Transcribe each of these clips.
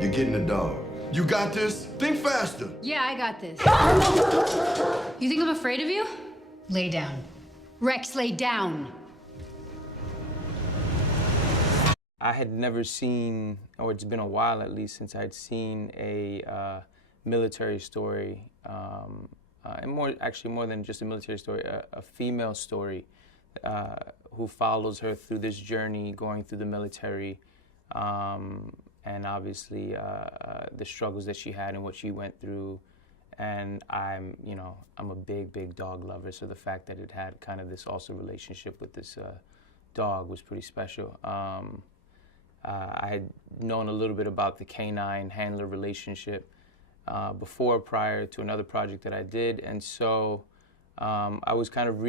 You're getting a dog. You got this? Think faster. Yeah, I got this. You think I'm afraid of you? Lay down. Rex, lay down. I had never seen, or it's been a while at least, since I'd seen a military story, and actually more than just a military story, a female story who follows her through this journey going through the military, and obviously the struggles that she had and what she went through. And I'm a big dog lover, so the fact that it had kind of this also relationship with this dog was pretty special. I had known a little bit about the canine handler relationship prior to another project that I did, and so I was kind of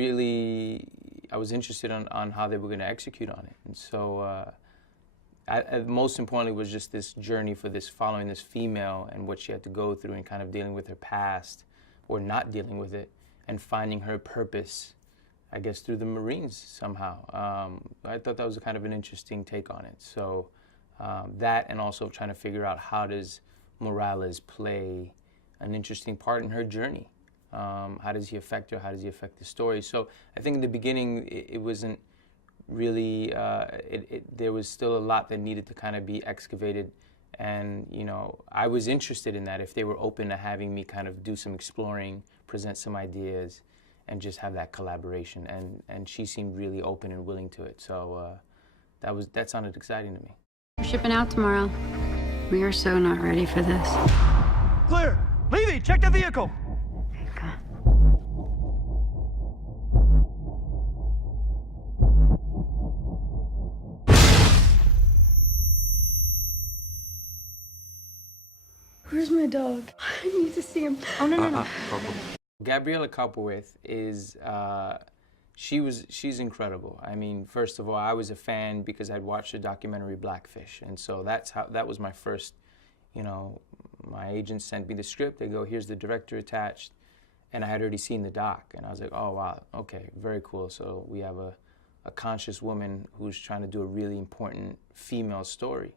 I was interested on how they were going to execute on it. And so most importantly was just this journey for following this female and what she had to go through and kind of dealing with her past, or not dealing with it, and finding her purpose, I guess, through the Marines somehow. I thought that was kind of an interesting take on it. So that, and also trying to figure out how does Morales play an interesting part in her journey. How does he affect her? How does he affect the story? So I think in the beginning it wasn't really, there was still a lot that needed to kind of be excavated. And I was interested in that, if they were open to having me kind of do some exploring, present some ideas, and just have that collaboration. And she seemed really open and willing to it. So that sounded exciting to me. We're shipping out tomorrow. We are so not ready for this. Clear! Levy, check the vehicle! Okay. Where's my dog? I need to see him. Oh, no. Gabriella Copperwith is, she's incredible. I mean, first of all, I was a fan because I'd watched the documentary Blackfish, and so that was my first, my agent sent me the script. They go, here's the director attached, and I had already seen the doc, and I was like, oh wow, okay, very cool. So we have a conscious woman who's trying to do a really important female story.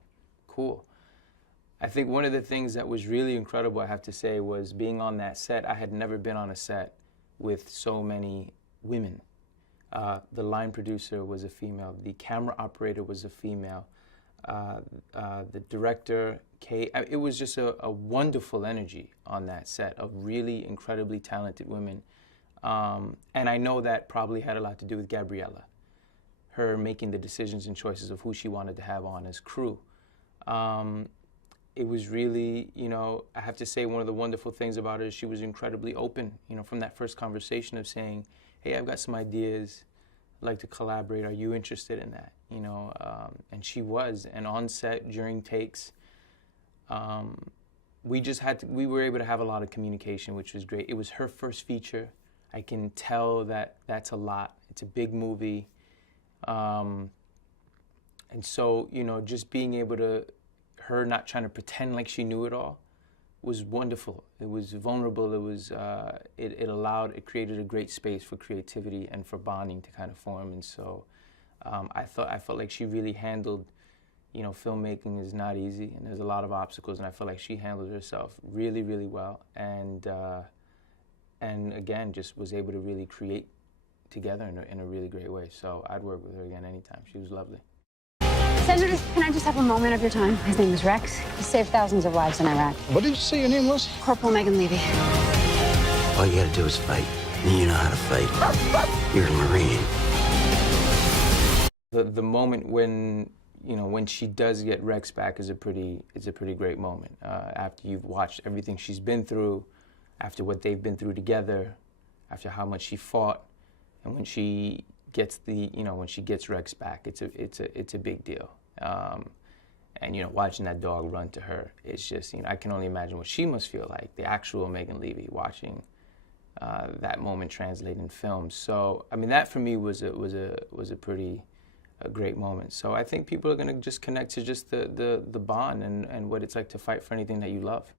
Cool. I think one of the things that was really incredible, I have to say, was being on that set. I had never been on a set with so many women. The line producer was a female. The camera operator was a female. The director, Kate, it was just a wonderful energy on that set of really incredibly talented women. And I know that probably had a lot to do with Gabriella, her making the decisions and choices of who she wanted to have on as crew. It was really, I have to say, one of the wonderful things about her is she was incredibly open, from that first conversation of saying, hey, I've got some ideas, I'd like to collaborate, are you interested in that? And she was, and on set, during takes, we were able to have a lot of communication, which was great. It was her first feature. I can tell that that's a lot. It's a big movie. And so, just being able to, her not trying to pretend like she knew it all was wonderful. It was vulnerable. It was, it created a great space for creativity and for bonding to kind of form. And so I felt like she really handled, filmmaking is not easy and there's a lot of obstacles, and I felt like she handled herself really, really well. And again, just was able to really create together in a really great way. So I'd work with her again anytime. She was lovely. Senator, can I just have a moment of your time? His name is Rex. He saved thousands of lives in Iraq. What did you say your name was? Corporal Megan Levy. All you gotta do is fight. And you know how to fight. You're a Marine. The moment when, when she does get Rex back is a pretty great moment. After you've watched everything she's been through, after what they've been through together, after how much she fought, and when she gets when she gets Rex back, it's a big deal. And watching that dog run to her, it's just, I can only imagine what she must feel like, the actual Megan Levy, watching that moment translate in film. So I mean, that for me was a pretty great moment. So I think people are going to just connect to just the bond and what it's like to fight for anything that you love.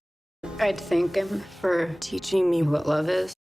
I'd thank him for teaching me what love is.